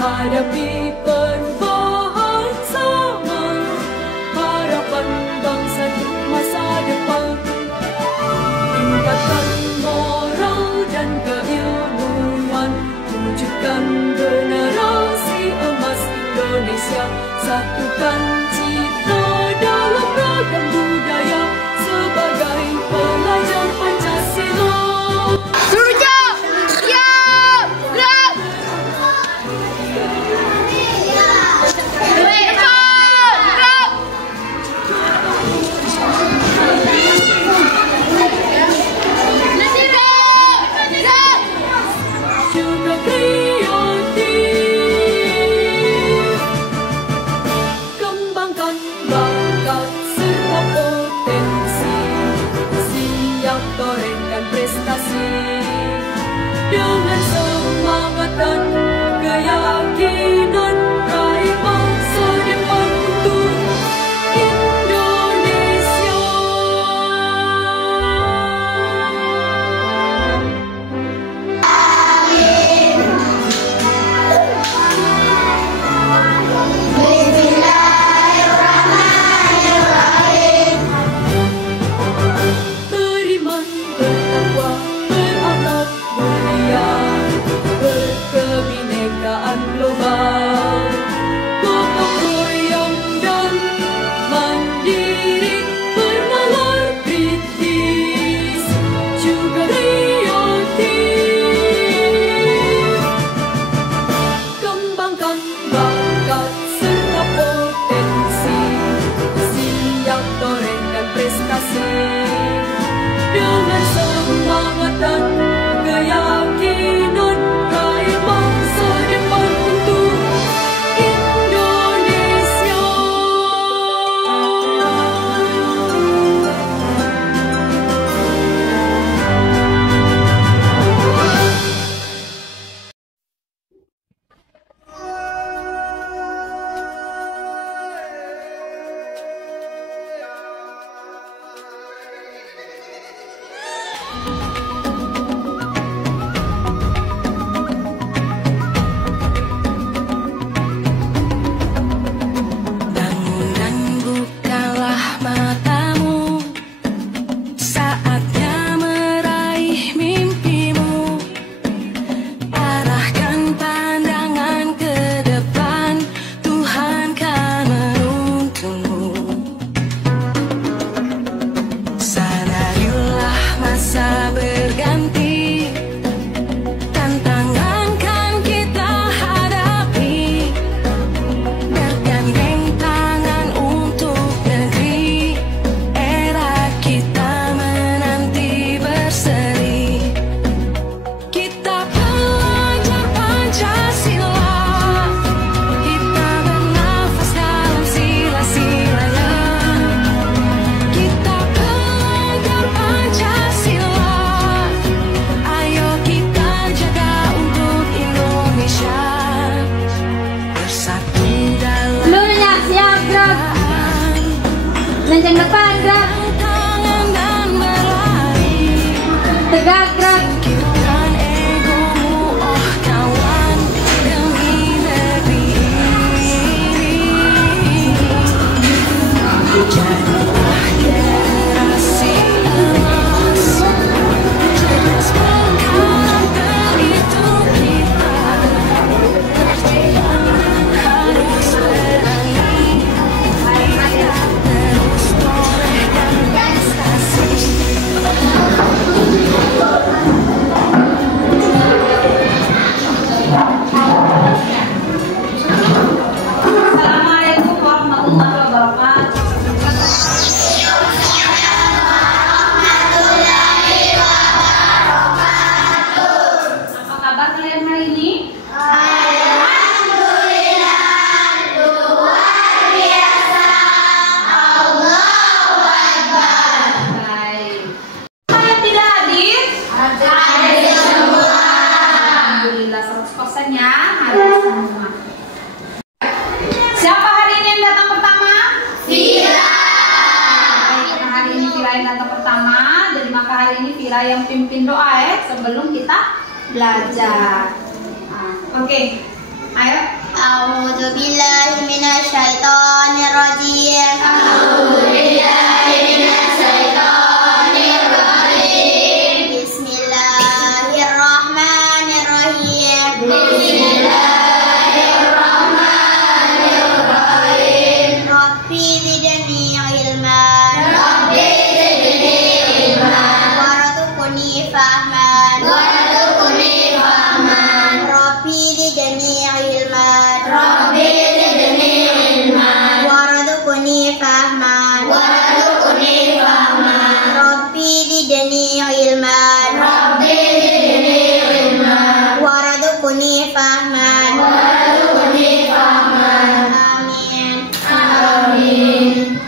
menghadapi perubahan zaman, harapan bangsa untuk masa depan. Tingkatkan moral dan keilmuan, wujudkan generasi emas Indonesia. Satukan citra dalam ragam budaya sebagai pelajar Pancasila. Surya, siap, gerak. Juga kreatif, kembangkan bakat serta potensi, siap torehkan prestasi dengan semangat dan keyakinan, raih masa depan untuk Indonesia. Beriman, bertakwa, berakhlak mulia, berkebinekaan global, gotong royong dan mandiri, bernalar kritis, juga kreatif. Kembangkan bakat serta potensi, siap torehkan prestasi dengan semangat dan keyakinan, raih masa depan untuk Indonesia. Bangun dan bukalah matamu, saatnya meraih mimpimu. Arahkan pandangan ke depan, Tuhan kan menuntunmu. Sadarilah masa berganti, tantangan kan kita hadapi. Bergandeng tangan untuk negeri, era kita menanti berseri. Kita pelajar Pancasila, kita bernafas dalam sila-silanya. Kita pelajar Pancasila, ayo kita jaga untuk Indonesia. Bersatu dalam Seluruhnya siap, gerak. Lenceng depan, gerak. tangan dan berlari. Tegak, gerak. Singkirkan egomu, oh kawan, demi negeri ini. Jadilah generasi emas, cerdas berkarakter itu kita. Perjuangan harus berani, kita terus torehkan prestasi. Assalamualaikum warahmatullahi wabarakatuh. Apa kabar kalian hari ini? Baik. Siapa yang tidak hadir? Alhamdulillah 100% ya, hadir semua. Siapa hari ini yang datang pertama? Baik, nah hari ini Vira yang datang pertama, jadi maka hari ini Vira yang pimpin doa ya sebelum kita belajar. Oke, ayo A'udzu billahi minasyaitonir rajim. Rabbi zidni ilman. Warzuqni fahman. Rabbi zidni ilman. Warzuqni fahman. Rabbi zidni ilman. Warzuqni fahman. Amin.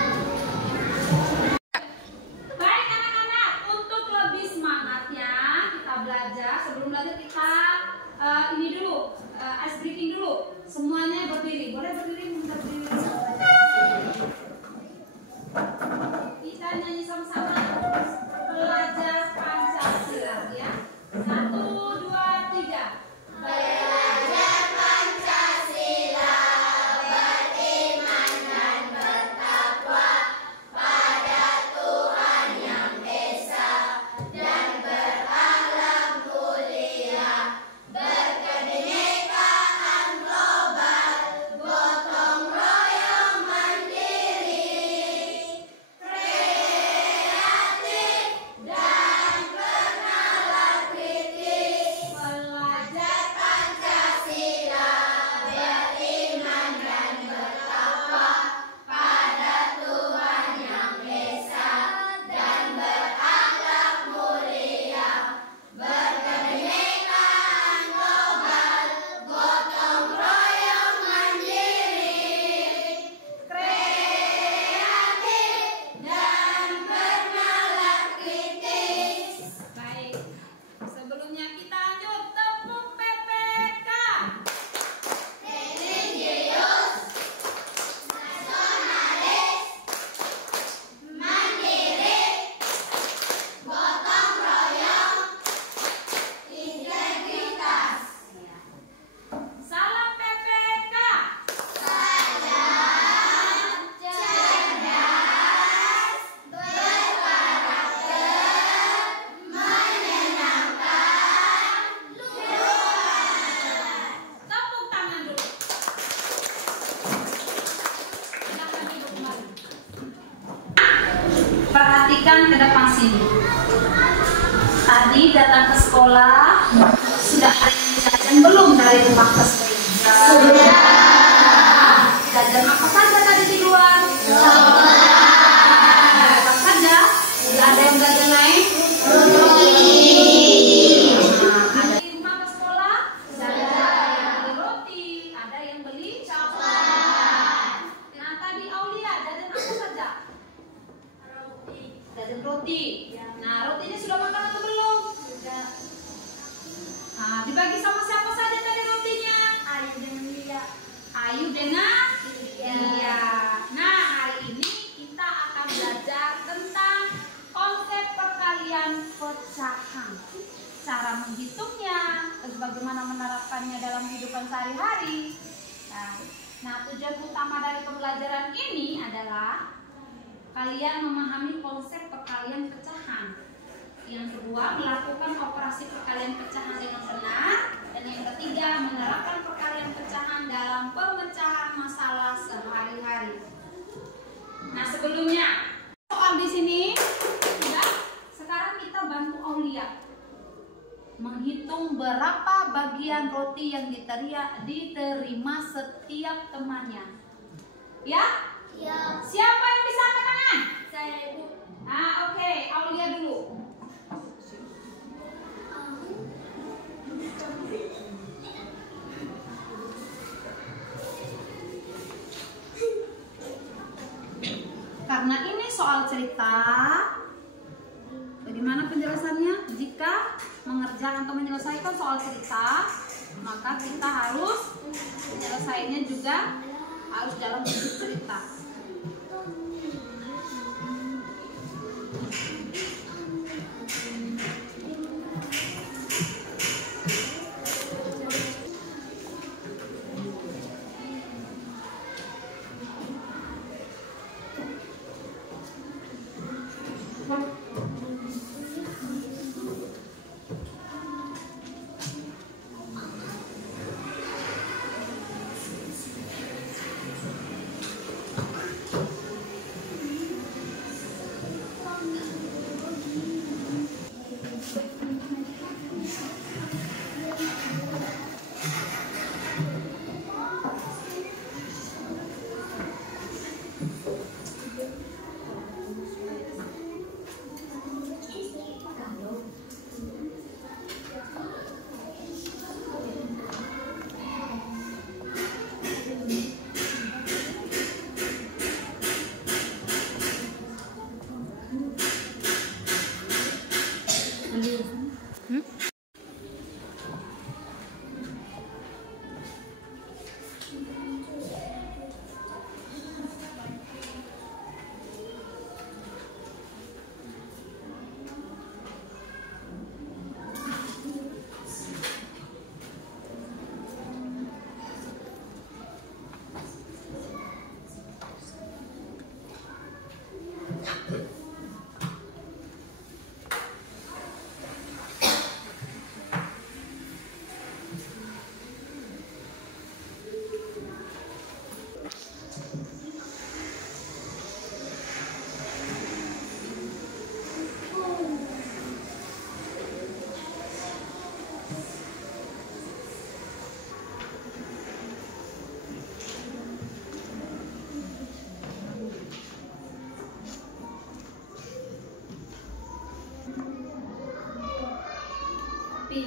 Baik anak-anak, untuk lebih semangatnya kita belajar. Sebelum belajar kita ini dulu, ice breaking dulu. Semuanya berdiri, boleh berdiri, minta berdiri. Kita nyanyi sama-sama. Belajar Pancasila ya. 1, 2, 3. Belajar Pancasila, beriman dan bertakwa pada Tuhan Yang Esa dan berakhlak mulia, berkebinekaan global, gotong royong mandiri, kreatif dan bernalar kritis. Belajar Pancasila, beriman dan bertakwa pada Tuhan Yang Esa dan berakhlak mulia, berkebinekaan global, gotong royong mandiri, kreatif dan bernalar kritis. Baik. Sebelumnya kita lanjut tepuk PPK. Religius, nasionalis, mandiri, gotong royong, integritas. Salam PPK. Salam cerdas, berkarakter, menyenangkan, luar. Tepuk tangan dulu. Silakan duduk kembali. Perhatikan ke depan sini. Tadi datang ke sekolah, sudah ada yang jajan belum dari rumah ke sekolah? Sudah. Jajan apa saja tadi di luar? Apa saja? Sudah ada yang jajan naik? Ada di rumah ke sekolah? Ada yang beli roti, ada yang beli coklat. Nah tadi Aulia jajan apa saja? Jajan roti. Nah rotinya sudah makan atau belum? Sudah. Nah dibagi sama siapa saja tadi rotinya? Ayu dengan Lia. Ayu dengan Lia. Nah hari ini kita akan belajar tentang konsep perkalian pecahan, cara menghitungnya, terus bagaimana menerapkannya dalam kehidupan sehari-hari. Nah tujuan utama dari pembelajaran ini adalah kalian memahami konsep perkalian pecahan. Yang kedua, melakukan operasi perkalian pecahan dengan benar. Dan yang ketiga, menerapkan perkalian pecahan dalam pemecahan masalah sehari-hari. Nah, sebelumnya soal di sini sudah. Sekarang kita bantu Aulia menghitung berapa bagian roti yang diterima setiap temannya. Ya? Ya. Siapa yang bisa angkat tangan? Saya Ibu. Oke, Aulia dulu. Karena ini soal cerita, bagaimana penjelasannya? Jika mengerjakan atau menyelesaikan soal cerita, maka kita harus menyelesaikannya juga harus dalam bentuk cerita.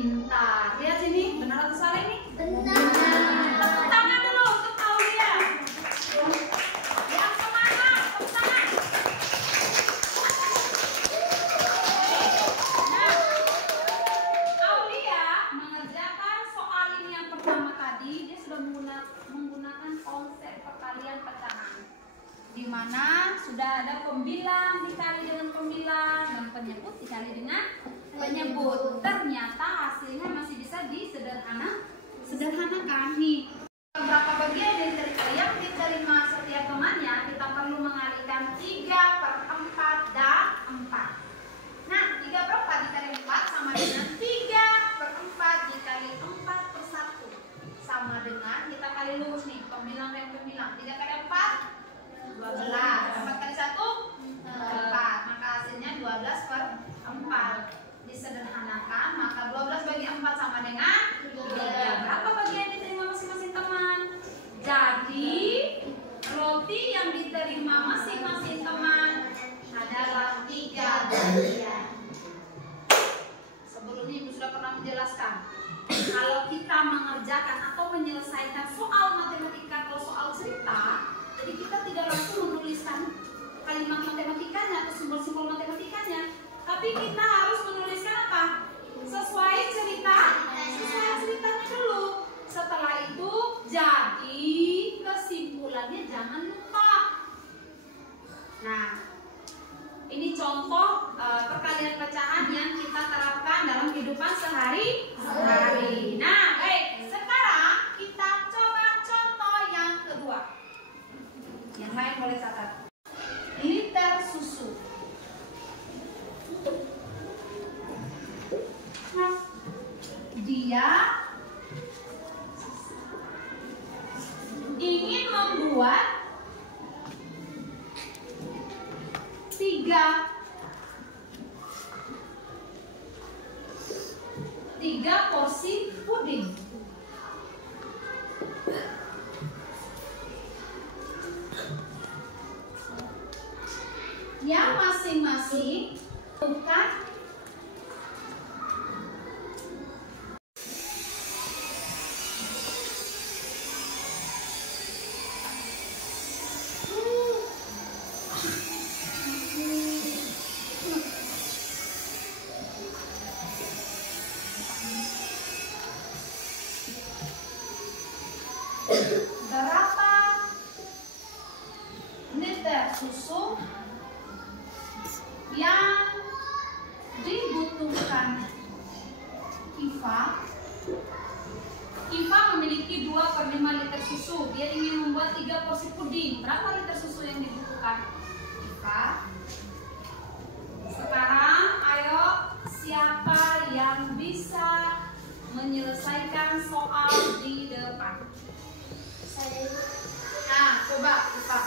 pintar. Lihat sini, benar atau salah ini? Benar. Tepuk tangan dulu untuk Aulia. Yang semangat, tepuk tangan. Nah, Aulia mengerjakan soal ini yang pertama tadi. Dia sudah menggunakan konsep perkalian pecahan, di mana sudah ada pembilang dikali dengan pembilang dan penyebut dikali dengan penyebut. Ternyata hasilnya masih bisa sederhanakan nih. Berapa bagian yang diterima setiap temannya, kita perlu mengalihkan 3/4 dan 4. Nah, 3/4 dikali 4 sama dengan 3/4 dikali 4/1 sama dengan, kita kali lurus nih, pembilang dan pembilang. 3 kali 4 12, 4 kali 1 4, maka hasilnya 12/4. Disederhanakan, maka 12 bagi 4 sama dengan 3. Berapa bagian diterima masing-masing teman? Jadi roti yang diterima masing-masing teman adalah 3 bagian. Sebelumnya Ibu sudah pernah menjelaskan, kalau kita mengerjakan atau menyelesaikan soal matematika atau soal cerita, jadi kita tidak langsung menuliskan kalimat matematikanya atau simbol-simbol matematikanya, tapi kita harus menuliskan apa? Sesuai ceritanya dulu. Setelah itu, jadi kesimpulannya jangan lupa. Nah, ini contoh perkalian pecahan yang kita terapkan dalam kehidupan sehari-hari. Nah, baik. Sekarang kita coba contoh yang kedua. Yang lain boleh catat. Liter susu. Dia ingin membuat 3 porsi puding. Yang masing-masing bukan berapa liter susu yang dibutuhkan Kiva memiliki 2/5 liter susu. Dia ingin membuat 3 porsi puding. Berapa liter susu yang dibutuhkan Kiva? Sekarang ayo, siapa yang bisa menyelesaikan soal di depan? Nah, coba Kiva.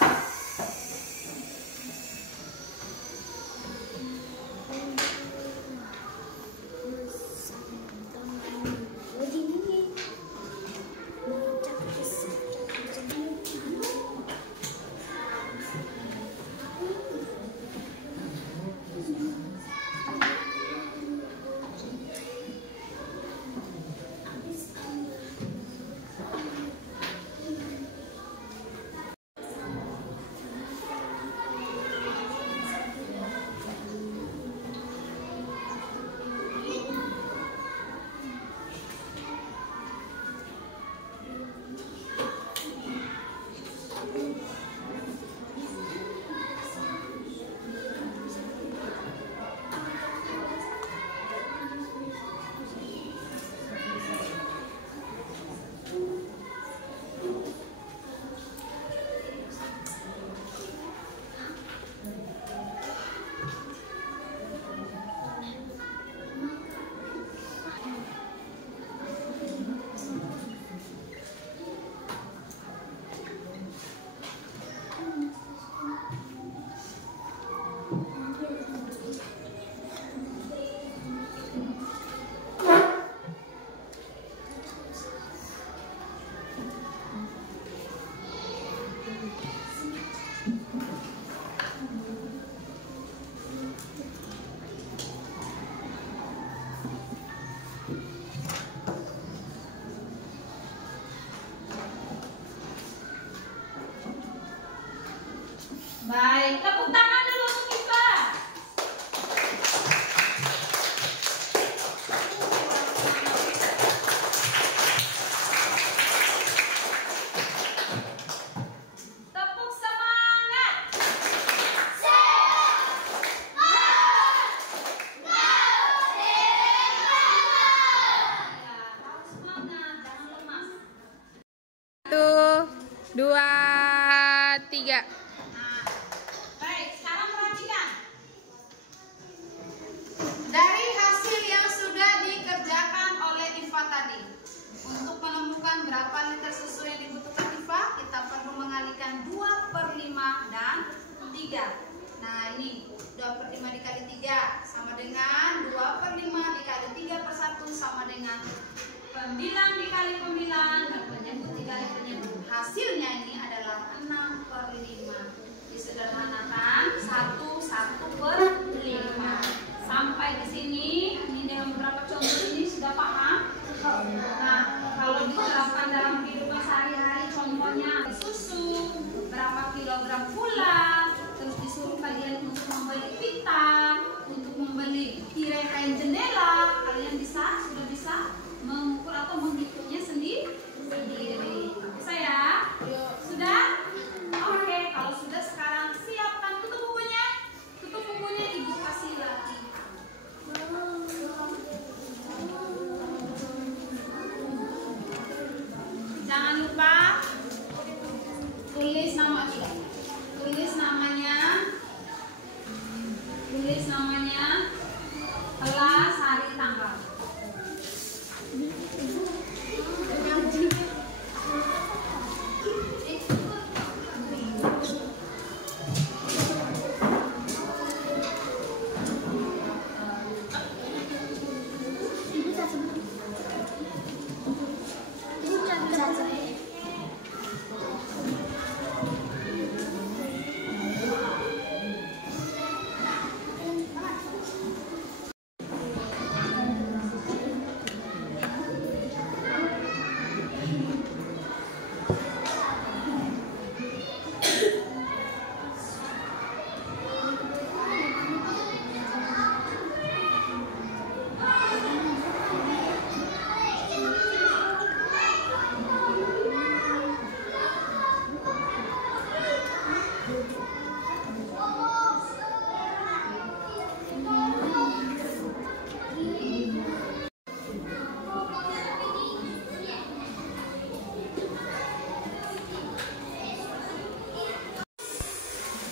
Baik, tepuk tangan dulu untuk Iva. Tepuk semangat. Ya, harus semangat, jangan lemas. 1, 2, 3. Nah, baik, sekarang perhatikan. Dari hasil yang sudah dikerjakan oleh Iva tadi, untuk menemukan berapa liter susu yang dibutuhkan Iva, kita perlu mengalihkan 2/5 dan 3. Nah, ini 2/5 dikali 3 sama dengan 2/5 dikali 3/1 sama dengan pembilang dikali pembilang dan penyebut dikali penyebut. Hasilnya ini adalah 6/5. Disederhanakan 1/5. Sampai di sini, ini dengan beberapa contoh ini sudah paham. Nah, kalau diterapkan dalam kehidupan sehari-hari, contohnya susu, berapa kilogram pula, terus disuruh kalian untuk membeli pita, untuk membeli tirai kain jendela, kalian sudah bisa mengukur atau menghitungnya sendiri. Bisa ya? Sudah? Oke, kalau sudah sekarang siapkan tutup bukunya. Tutup bukunya, Ibu kasih lagi. Jangan lupa tulis namanya. Tulis namanya, kelas, hari, tanggal.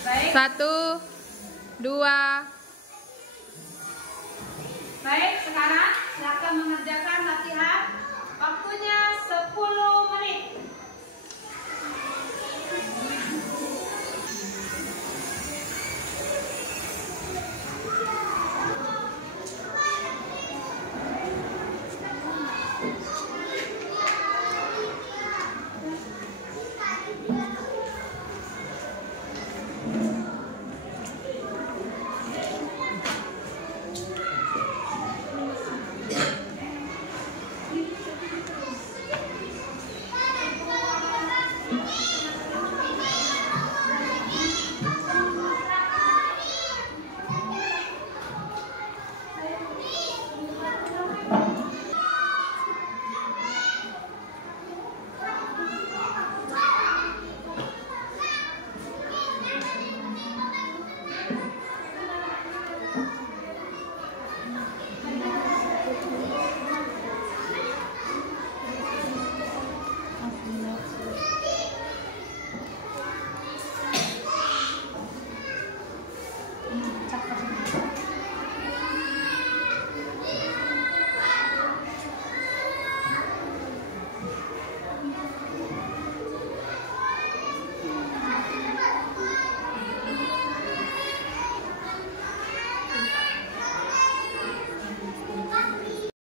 Baik. 1, 2. Baik, sekarang silakan mengerjakan latihan. Waktunya 10 menit.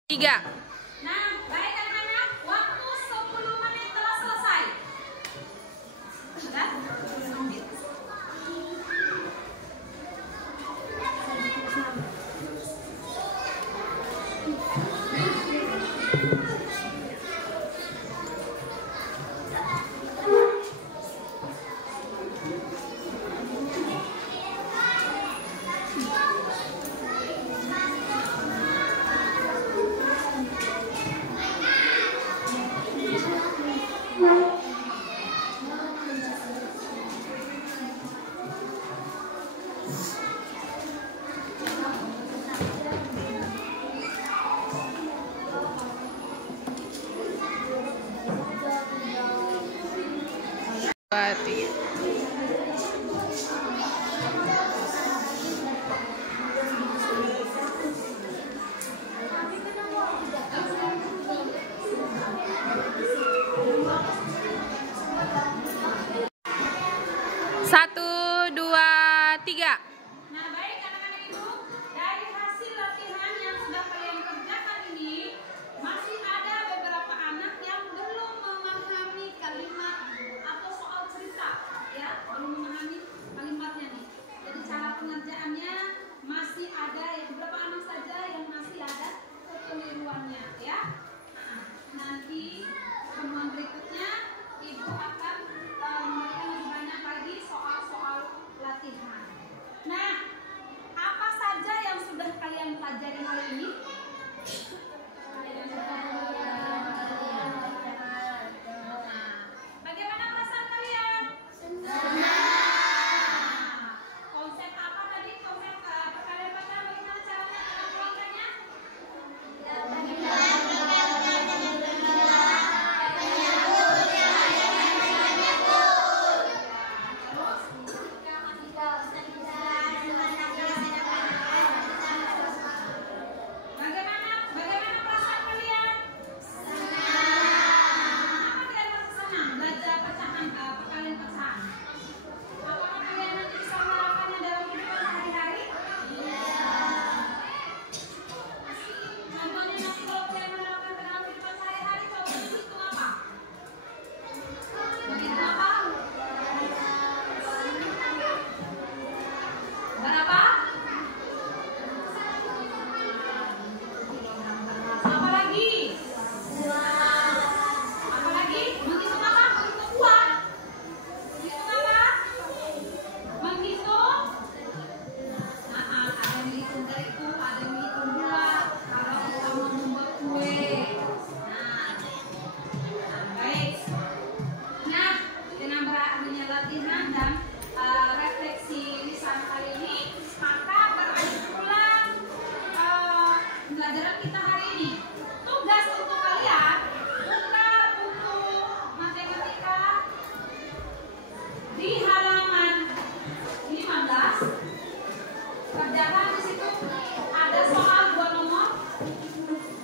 Tiga. Nah, baik anak-anak, waktu 10 menit telah selesai. Sudah? 4, 3. Satu, dua, tiga. Nah, baik anak-anak ibu, dari hasil latihan yang sudah kalian kerjakan ini, masih ada beberapa anak yang belum memahami kalimat atau soal cerita, ya, belum memahami kalimatnya nih. Jadi cara pengerjaannya masih ada beberapa anak saja yang masih ada kekeliruannya, ya. Nah, nanti pertemuan berikutnya ibu akan memberikan lebih banyak lagi soal-soal latihan. Nah, apa saja yang sudah kalian pelajari hari ini? Nah, bagaimana perasaan kalian? Konsep apa tadi? Konsep perkalian pacaran bagaimana caranya melakukannya? Bagaimana perasaan kalian? Apa kalian merasa senang belajar pecahan perkalian pecahan? Apakah kalian nanti bisa menerapkannya dalam kehidupan sehari-hari? Contohnya nanti kalau kalian menerapkan dalam kehidupan sehari-hari, contohnya hitung apa? Begitu apa? Berapa? Apa lagi? Apa lagi? Menghitung apa? Menghitung uang. Menghitung apa? Menghitung. Nah, ada yang menghitung terigu, ada yang menghitung gula. Kalau kita mau membuat kue. Nah, baik. Nah, dengan berakhirnya latihan dan refleksi lisan kali ini, maka berakhir pula pembelajaran kita hari ini. Tugas untuk kalian buka buku matematika di halaman 15. Kerjakan di situ ada soal 2 nomor.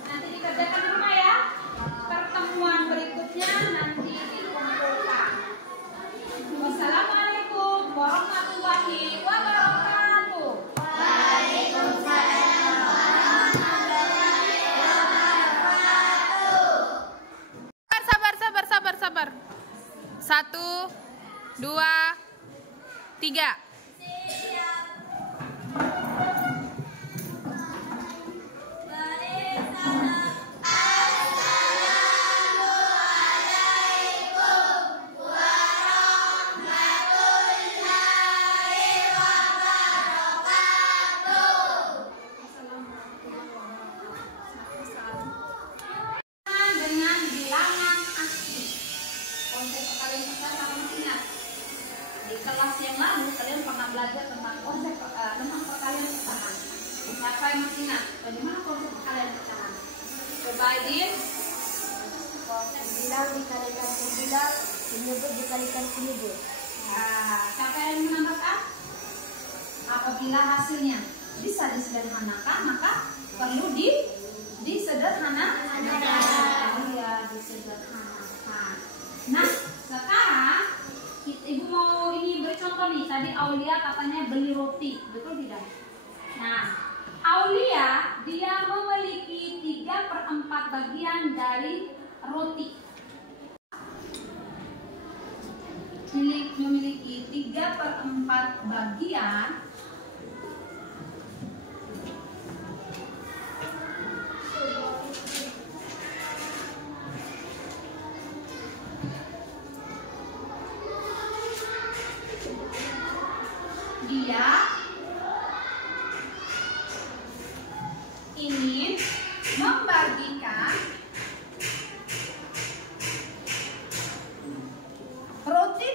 Nanti dikerjakan di rumah ya. Pertemuan berikutnya nanti dikumpulkan. Wassalamualaikum warahmatullahi wabarakatuh. Sabar. 1, 2, 3. Dengan bilangan asli. Konsep perkalian pecahan kalian ingat. Di kelas yang lalu kalian pernah belajar tentang konsep tentang perkalian pecahan. Siapa yang masih ingat bagaimana konsep perkalian pecahan? Coba Aidin. Konsep bilang dikalikan sembilan, menyebut dikalikan penyebut. Nah, siapa yang menambahkan? Apabila hasilnya bisa disederhanakan, maka perlu disederhanakan. Iya, disederhanakan. Nah, sekarang ibu mau ini beri contoh nih. Tadi Aulia katanya beli roti, betul tidak? Nah, Aulia dia memiliki 3/4 bagian dari roti. Memiliki 3/4 bagian dia ingin membagikan roti